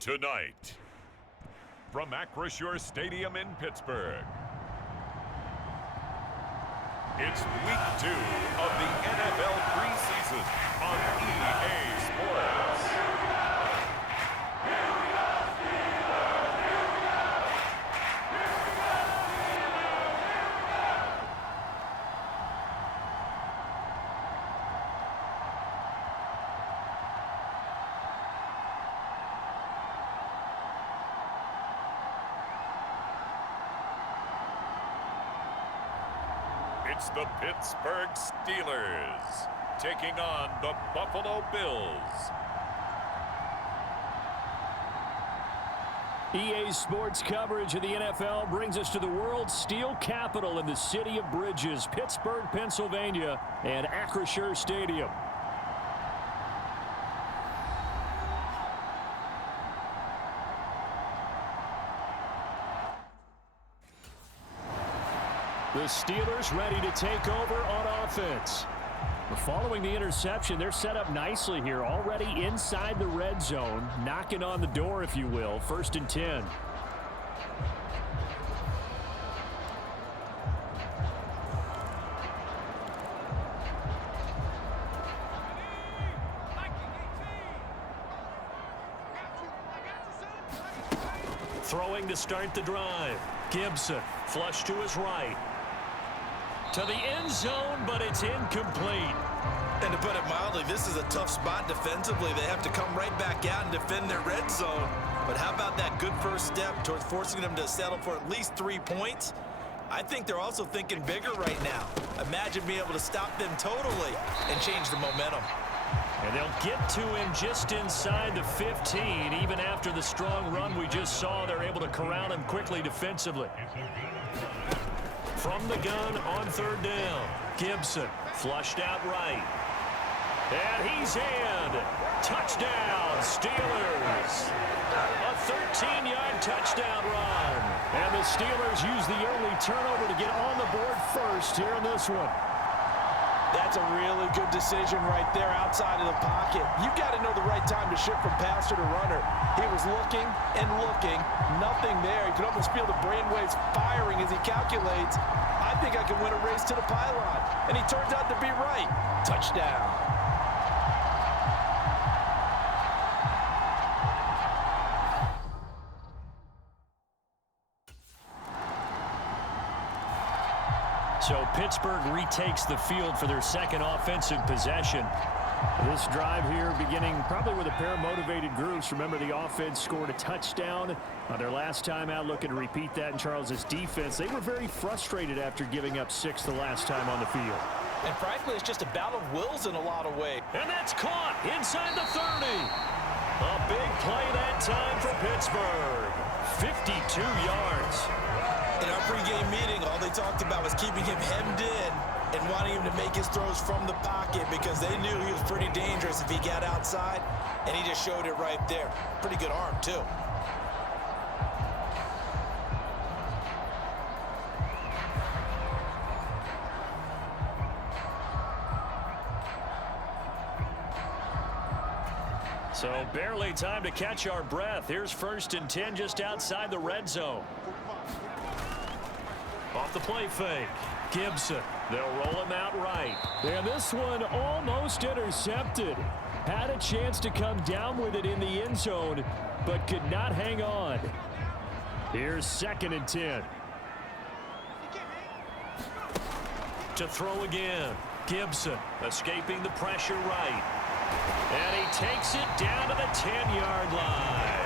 Tonight, from Acrisure Stadium in Pittsburgh, it's Week 2 of the NFL Preseason on EA Sports. It's the Pittsburgh Steelers taking on the Buffalo Bills. EA Sports coverage of the NFL brings us to the world's steel capital in the city of bridges, Pittsburgh, Pennsylvania, and Acrisure Stadium. The Steelers ready to take over on offense. Following the interception, they're set up nicely here, already inside the red zone, knocking on the door, if you will, 1st and 10. Throwing to start the drive. Gibson, flush to his right. To the end zone, but it's incomplete. And to put it mildly, this is a tough spot defensively. They have to come right back out and defend their red zone. But how about that good first step towards forcing them to settle for at least 3 points? I think they're also thinking bigger right now. Imagine being able to stop them totally and change the momentum. And they'll get to him just inside the 15. Even after the strong run we just saw, they're able to corral him quickly defensively. From the gun on 3rd down, Gibson flushed out right. And he's in. Touchdown, Steelers. A 13-yard touchdown run. And the Steelers use the early turnover to get on the board first here in this one. That's a really good decision right there outside of the pocket. You've got to know the right time to shift from passer to runner. He was looking and looking, nothing there. You can almost feel the brainwaves firing as he calculates, I think I can win a race to the pylon. And he turns out to be right. Touchdown. So Pittsburgh retakes the field for their second offensive possession. This drive here beginning probably with a pair of motivated groups. Remember, the offense scored a touchdown on their last time out. Looking to repeat that in Charles's defense. They were very frustrated after giving up 6 the last time on the field. And frankly, it's just a battle of wills in a lot of ways. And that's caught inside the 30. A big play that time for Pittsburgh. 52 yards. In our pregame meeting, all they talked about was keeping him hemmed in and wanting him to make his throws from the pocket because they knew he was pretty dangerous if he got outside, and he just showed it right there. Pretty good arm, too. So barely time to catch our breath. Here's 1st and 10 just outside the red zone. Off the play fake. Gibson. They'll roll him out right. And this one almost intercepted. Had a chance to come down with it in the end zone, but could not hang on. Here's 2nd and 10. To throw again. Gibson escaping the pressure right. And he takes it down to the 10-yard line.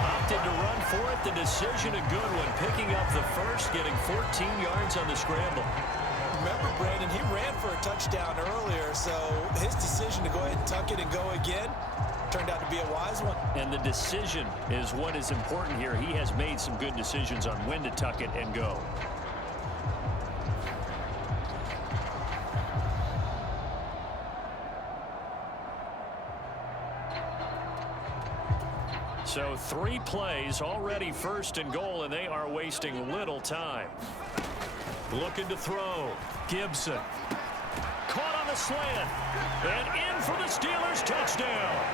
Opted to run for it. The decision a good one. Picking up the first, getting 14 yards on the scramble. Remember, Brandon, he ran for a touchdown earlier, so his decision to go ahead and tuck it and go again turned out to be a wise one. And the decision is what is important here. He has made some good decisions on when to tuck it and go. So 3 plays, already 1st and goal, and they are wasting little time. Looking to throw. Gibson. Caught on the slant. And in for the Steelers touchdown.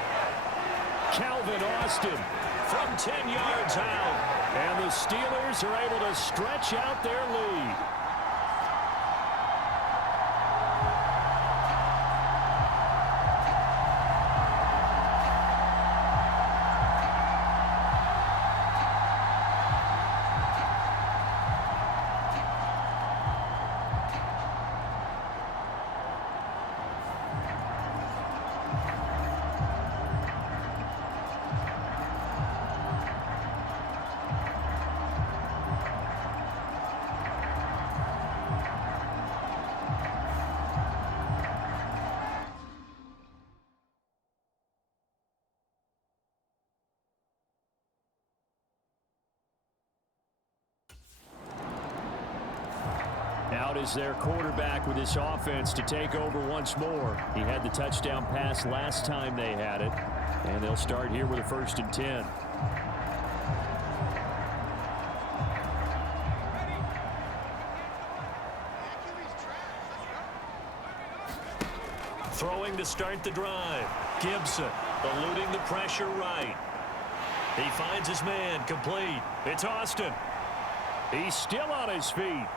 Calvin Austin from 10 yards out. And the Steelers are able to stretch out their lead. Out is their quarterback with this offense to take over once more. He had the touchdown pass last time they had it. And they'll start here with a 1st and 10. Throwing to start the drive. Gibson eluding the pressure right. He finds his man complete. It's Austin. He's still on his feet.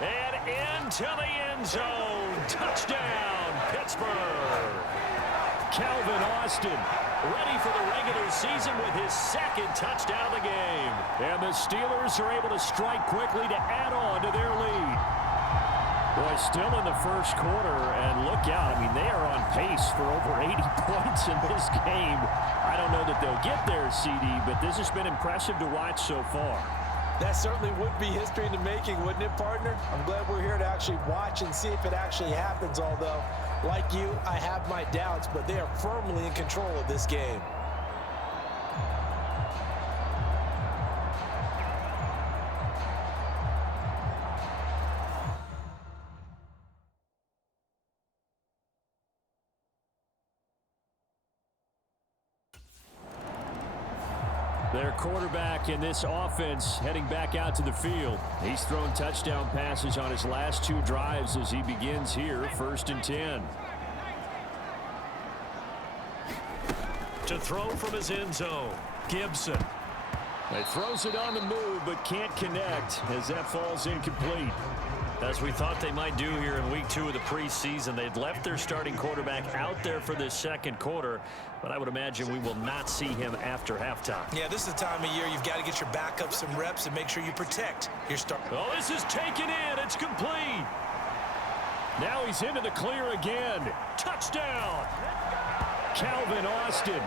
And into the end zone. Touchdown, Pittsburgh. Calvin Austin ready for the regular season with his 2nd touchdown of the game. And the Steelers are able to strike quickly to add on to their lead. Boy, still in the 1st quarter, and look out. I mean, they are on pace for over 80 points in this game. I don't know that they'll get there, CD, but this has been impressive to watch so far. That certainly would be history in the making, wouldn't it, partner? I'm glad we're here to actually watch and see if it actually happens, although, like you, I have my doubts, but they are firmly in control of this game. Their quarterback in this offense heading back out to the field. He's thrown touchdown passes on his last 2 drives as he begins here, 1st and 10. To throw from his end zone, Gibson. He throws it on the move but can't connect as that falls incomplete. As we thought they might do here in week 2 of the preseason, they'd left their starting quarterback out there for this 2nd quarter, but I would imagine we will not see him after halftime. Yeah, this is the time of year you've got to get your backup some reps and make sure you protect your start. Oh, this is taken in. It's complete. Now he's into the clear again. Touchdown. Calvin Austin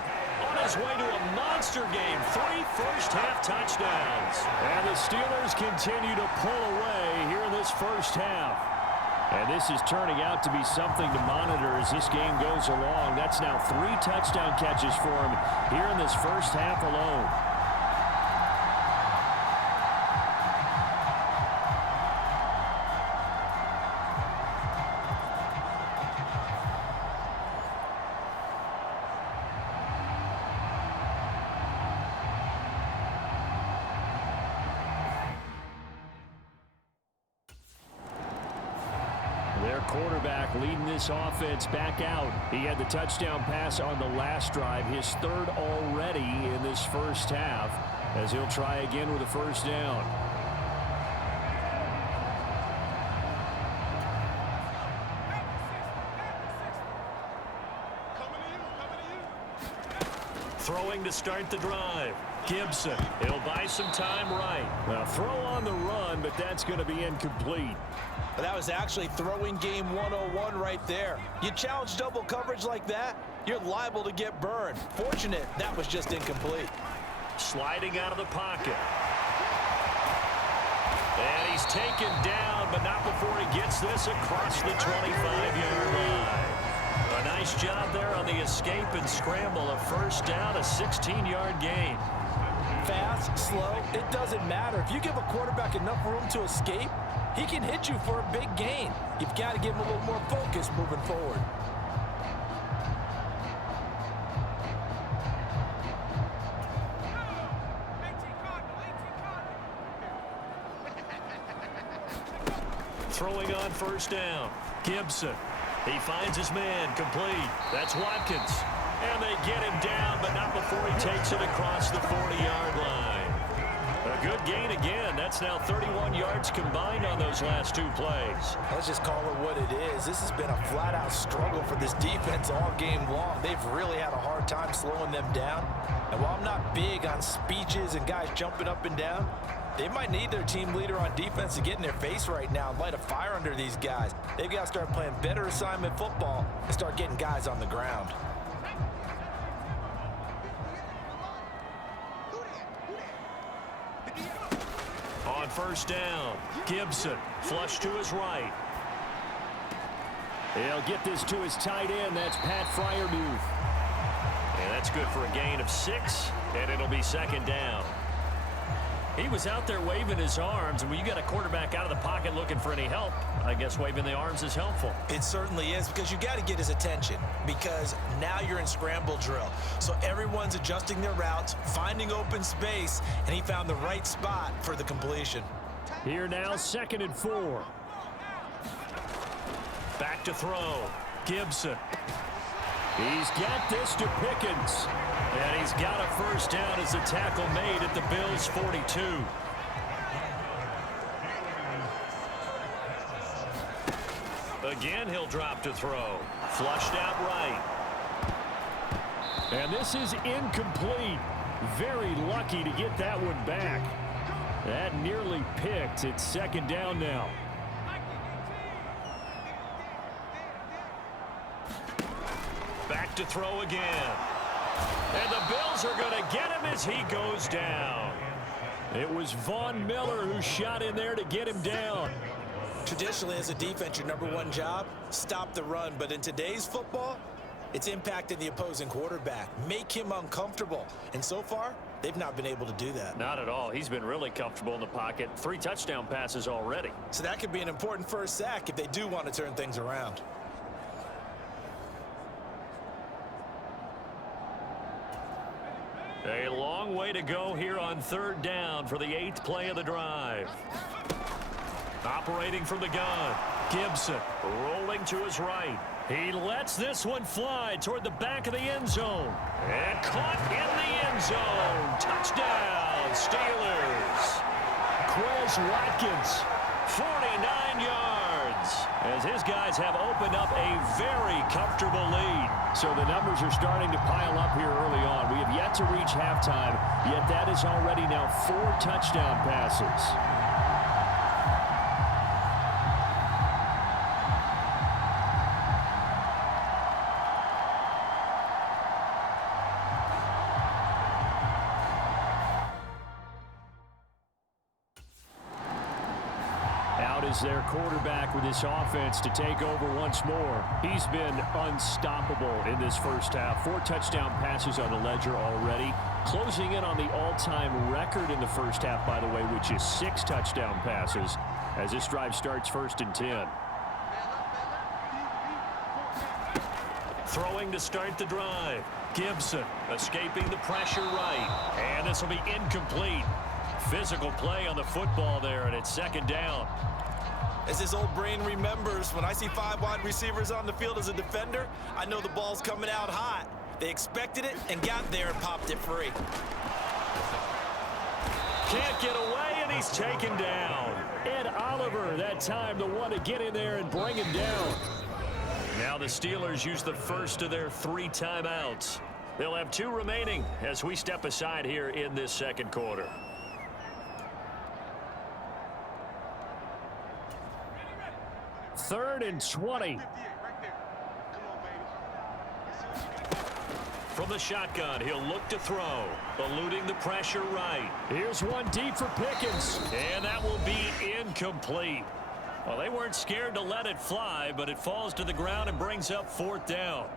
on his way to a monster game. 3 first-half touchdowns. And the Steelers continue to pull away here in this 1st half. And this is turning out to be something to monitor as this game goes along. That's now 3 touchdown catches for him here in this 1st half alone. Their quarterback leading this offense back out. He had the touchdown pass on the last drive, his 3rd already in this 1st half, as he'll try again with a 1st down. Throwing to start the drive. Gibson. He'll buy some time right. Now throw on the run, but that's going to be incomplete. But that was actually throwing game 101 right there. You challenge double coverage like that, you're liable to get burned. Fortunate that was just incomplete. Sliding out of the pocket. And he's taken down, but not before he gets this across the 25-yard line. A nice job there on the escape and scramble. A 1st down, a 16-yard gain. Fast, slow, it doesn't matter. If you give a quarterback enough room to escape, he can hit you for a big gain. You've got to give him a little more focus moving forward. Throwing on 1st down. Gibson. He finds his man complete. That's Watkins. And they get him down, but not before he takes it across the 40-yard line. A good gain again. That's now 31 yards combined on those last two plays. Let's just call it what it is. This has been a flat-out struggle for this defense all game long. They've really had a hard time slowing them down. And while I'm not big on speeches and guys jumping up and down, they might need their team leader on defense to get in their face right now and light a fire under these guys. They've got to start playing better assignment football and start getting guys on the ground. On first down, Gibson flush to his right. He'll get this to his tight end. That's Pat Fryermuth. And that's good for a gain of 6, and it'll be second down. He was out there waving his arms, and when you got a quarterback out of the pocket looking for any help, I guess waving the arms is helpful. It certainly is, because you got to get his attention, because now you're in scramble drill. So everyone's adjusting their routes, finding open space, and he found the right spot for the completion. Here now, 2nd and 4. Back to throw. Gibson. He's got this to Pickens. And he's got a first down as the tackle made at the Bills' 42. Again, he'll drop to throw. Flushed out right. And this is incomplete. Very lucky to get that one back. That nearly picked. It's second down now. Back to throw again. And the Bills are going to get him as he goes down. It was Von Miller who shot in there to get him down. Traditionally, as a defense, your number one job, stop the run. But in today's football, it's impacting the opposing quarterback. Make him uncomfortable. And so far, they've not been able to do that. Not at all. He's been really comfortable in the pocket. 3 touchdown passes already. So that could be an important first sack if they do want to turn things around. A long way to go here on 3rd down for the 8th play of the drive. Operating from the gun, Gibson rolling to his right. He lets this one fly toward the back of the end zone. And caught in the end zone. Touchdown, Steelers. Quez Watkins, 49 yards. As his guys have opened up a very comfortable lead. So the numbers are starting to pile up here early on. We have yet to reach halftime, yet that is already now 4 touchdown passes. Is their quarterback with this offense to take over once more. He's been unstoppable in this first half. 4 touchdown passes on the ledger already. Closing in on the all-time record in the first half, by the way, which is 6 touchdown passes as this drive starts 1st and 10. Throwing to start the drive. Gibson escaping the pressure right. And this will be incomplete. Physical play on the football there, and it's 2nd down. As his old brain remembers, when I see 5 wide receivers on the field as a defender, I know the ball's coming out hot. They expected it and got there and popped it free. Can't get away, and he's taken down. Ed Oliver, that time, the one to get in there and bring him down. Now the Steelers use the first of their 3 timeouts. They'll have 2 remaining as we step aside here in this 2nd quarter. Third and 20. From the shotgun, he'll look to throw. Eluding the pressure right. Here's one deep for Pickens. And that will be incomplete. Well, they weren't scared to let it fly, but it falls to the ground and brings up 4th down.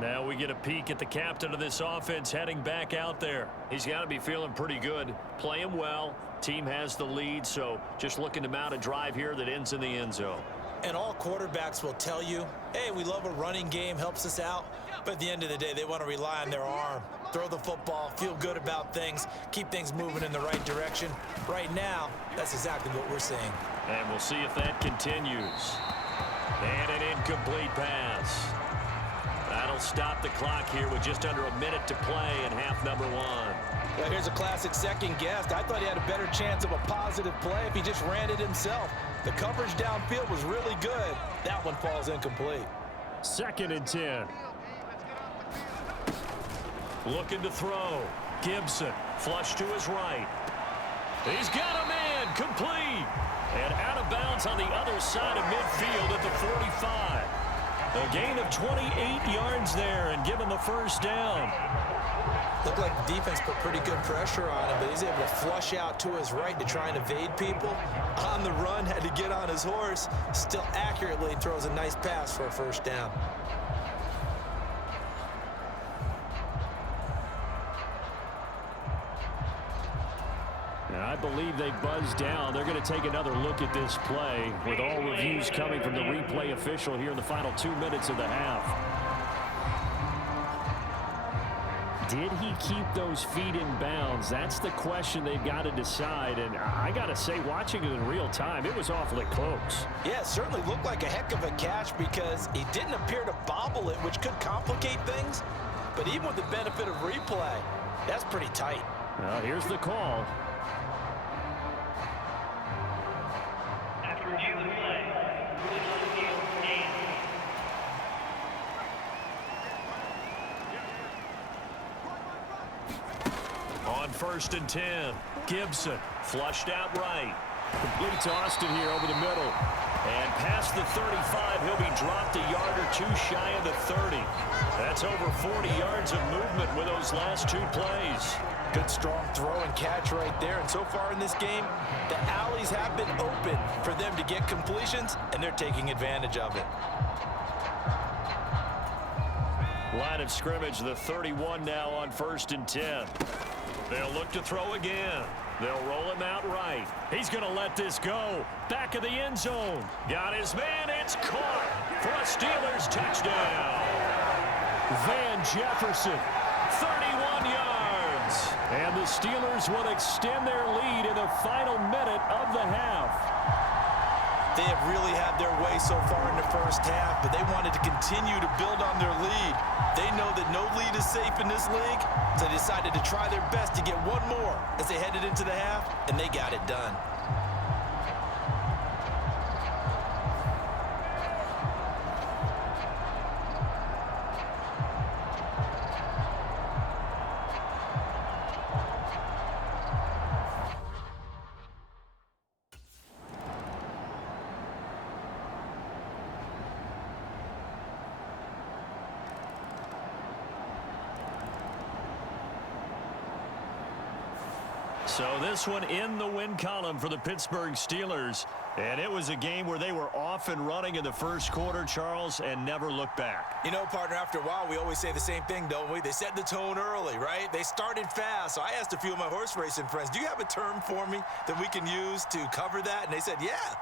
Now we get a peek at the captain of this offense heading back out there. He's got to be feeling pretty good, playing well. Team has the lead, so just looking to mount a drive here that ends in the end zone. And all quarterbacks will tell you, hey, we love a running game, helps us out. But at the end of the day, they want to rely on their arm. Throw the football, feel good about things, keep things moving in the right direction. Right now, that's exactly what we're seeing. And we'll see if that continues. And an incomplete pass. That'll stop the clock here with just under a minute to play in half number one. Well, here's a classic second guess. I thought he had a better chance of a positive play if he just ran it himself. The coverage downfield was really good. That one falls incomplete. 2nd and 10. Looking to throw. Gibson, flush to his right. He's got a man, complete. And out of bounds on the other side of midfield at the 45. A gain of 28 yards there and give him a first down. Looked like the defense put pretty good pressure on him, but he's able to flush out to his right to try and evade people. On the run, had to get on his horse. Still accurately throws a nice pass for a first down. I believe they buzzed down. They're going to take another look at this play with all reviews coming from the replay official here in the final 2 minutes of the half. Did he keep those feet in bounds? That's the question they've got to decide. And I got to say, watching it in real time, it was awfully close. Yeah, it certainly looked like a heck of a catch because he didn't appear to bobble it, which could complicate things. But even with the benefit of replay, that's pretty tight. Well, here's the call. On 1st and 10, Gibson flushed out right. Complete to Austin here over the middle. And past the 35, he'll be dropped a yard or two shy of the 30. That's over 40 yards of movement with those last 2 plays. Good strong throw and catch right there. And so far in this game, the alleys have been open for them to get completions, and they're taking advantage of it. Line of scrimmage, the 31 now on 1st and 10. They'll look to throw again. They'll roll him out right. He's going to let this go. Back of the end zone. Got his man. It's caught for a Steelers touchdown. Van Jefferson, 31 yards. And the Steelers will extend their lead in the final minute of the half. They have really had their way so far in the first half, but they wanted to continue to build on their lead. They know that no lead is safe in this league, so they decided to try their best to get one more as they headed into the half, and they got it done. So this one in the win column for the Pittsburgh Steelers. And it was a game where they were off and running in the first quarter, Charles, and never looked back. You know, partner, after a while, we always say the same thing, don't we? They set the tone early, right? They started fast. So I asked a few of my horse racing friends, do you have a term for me that we can use to cover that? And they said, yeah.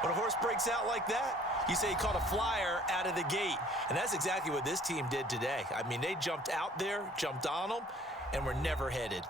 When a horse breaks out like that, you say he caught a flyer out of the gate. And that's exactly what this team did today. I mean, they jumped out there, jumped on them, and were never headed.